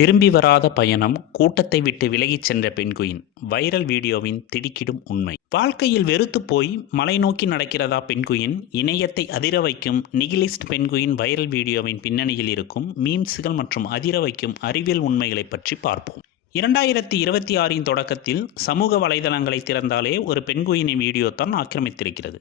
திரும்பி வராத பயணம், கூட்டத்தை விட்டு விலகிச் சென்ற பெண்குயின். வைரல் வீடியோவின் திடுக்கிடும் உண்மை. வாழ்க்கையில் வெறுத்து போய் மலை நோக்கி நடக்கிறதா பெண்குயின்? இணையத்தை அதிர வைக்கும் நிகிலிஸ்ட் பெண்குயின் வைரல் வீடியோவின் பின்னணியில் இருக்கும் மீம்ஸ்கள் மற்றும் அதிர வைக்கும் அறிவியல் உண்மைகளை பற்றி பார்ப்போம். 2026 தொடக்கத்தில் சமூக வலைதளங்களை திறந்தாலே ஒரு பெண்குயினின் வீடியோ தான் ஆக்கிரமித்திருக்கிறது.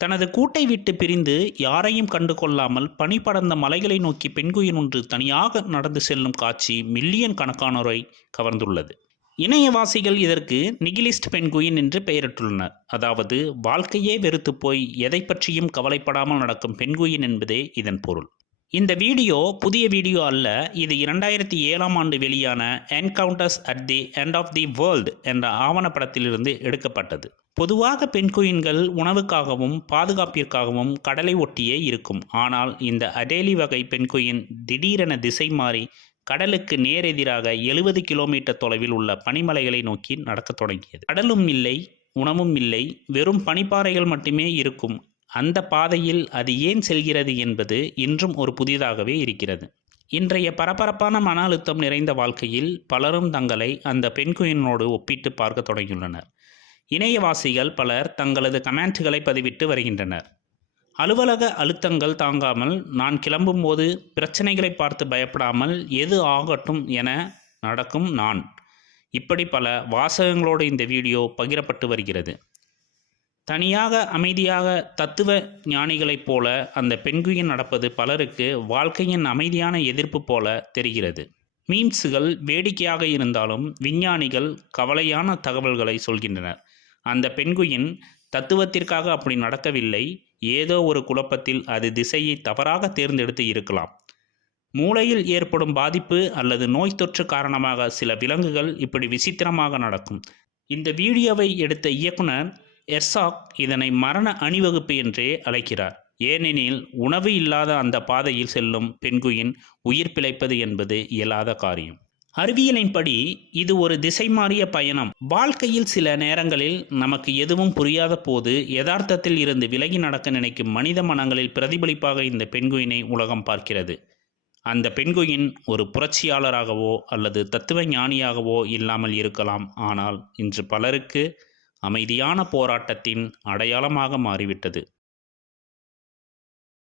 தனது கூட்டை விட்டு பிரிந்து யாரையும் கண்டு கொள்ளாமல் பனி படர்ந்த மலைகளை நோக்கி பெண்குயின் ஒன்று தனியாக நடந்து செல்லும் காட்சி மில்லியன் கணக்கானோரை கவர்ந்துள்ளது. இணையவாசிகள் இதற்கு நிகிலிஸ்ட் பெண்குயின் என்று பெயரிட்டுள்ளனர். அதாவது வாழ்க்கையே வெறுத்து போய் எதை பற்றியும் கவலைப்படாமல் நடக்கும் பெண்குயின் என்பதே இதன் பொருள். இந்த வீடியோ புதிய வீடியோ அல்ல. இது 2007ஆம் ஆண்டு வெளியான encounters at the end of the world என்ற ஆவணப்படத்திலிருந்து எடுக்கப்பட்டது. பொதுவாக பெண்குயின்கள் உணவுக்காகவும் பாதுகாப்பிற்காகவும் கடலை ஒட்டியே இருக்கும். ஆனால் இந்த அடேலி வகை பெண்குயின் திடீரென திசை மாறி கடலுக்கு நேரெதிராக 70 கிலோமீட்டர் தொலைவில் உள்ள பனிமலைகளை நோக்கி நடக்கத் தொடங்கியது. கடலும் இல்லை, உணவும் இல்லை, வெறும் பனிப்பாறைகள் மட்டுமே இருக்கும். அந்த பாதையில் அது ஏன் செல்கிறது என்பது இன்றும் ஒரு புதிதாகவே இருக்கிறது. இன்றைய பரபரப்பான மன அழுத்தம் நிறைந்த வாழ்க்கையில் பலரும் தங்களை அந்த பெண்குயினோடு ஒப்பிட்டு பார்க்க தொடங்கியுள்ளனர். இணையவாசிகள் பலர் தங்களது கமெண்ட்களை பதிவிட்டு வருகின்றனர். அலுவலக அழுத்தங்கள் தாங்காமல் நான் கிளம்பும்போது பிரச்சனைகளை பார்த்து பயப்படாமல் எது ஆகட்டும் என நடக்கும் நான். இப்படி பல வாசகங்களோடு இந்த வீடியோ பகிரப்பட்டு வருகிறது. தனியாக அமைதியாக தத்துவ ஞானிகளைப் போல அந்த பெண்குயின் நடப்பது பலருக்கு வாழ்க்கையின் அமைதியான எதிர்ப்பு போல தெரிகிறது. மீம்ஸ்கள் வேடிக்கையாக இருந்தாலும் விஞ்ஞானிகள் கவலையான தகவல்களை சொல்கின்றனர். அந்த பெண்குயின் தத்துவத்திற்காக அப்படி நடக்கவில்லை. ஏதோ ஒரு குழப்பத்தில் அது திசையை தவறாக தேர்ந்தெடுத்து இருக்கலாம். மூளையில் ஏற்படும் பாதிப்பு அல்லது நோய் தொற்று காரணமாக சில விலங்குகள் இப்படி விசித்திரமாக நடக்கும். இந்த வீடியோவை எடுத்த இயக்குனர் எர்சாக் இதனை மரண அணிவகுப்பு என்றே அழைக்கிறார். ஏனெனில் உணவு இல்லாத அந்த பாதையில் செல்லும் பெண்குயின் உயிர் பிழைப்பது என்பது இயலாத காரியம். அறிவியலின்படி இது ஒரு திசை மாறிய பயணம். வாழ்க்கையில் சில நேரங்களில் நமக்கு எதுவும் புரியாத போது யதார்த்தத்தில் இருந்து விலகி நடக்க நினைக்கும் மனித மனங்களில் பிரதிபலிப்பாக இந்த பெண்குயினை உலகம் பார்க்கிறது. அந்த பெண்குயின் ஒரு புரட்சியாளராகவோ அல்லது தத்துவ ஞானியாகவோ இல்லாமல் இருக்கலாம். ஆனால் இன்று பலருக்கு அமைதியான போராட்டத்தின் அடையாளமாக மாறிவிட்டது.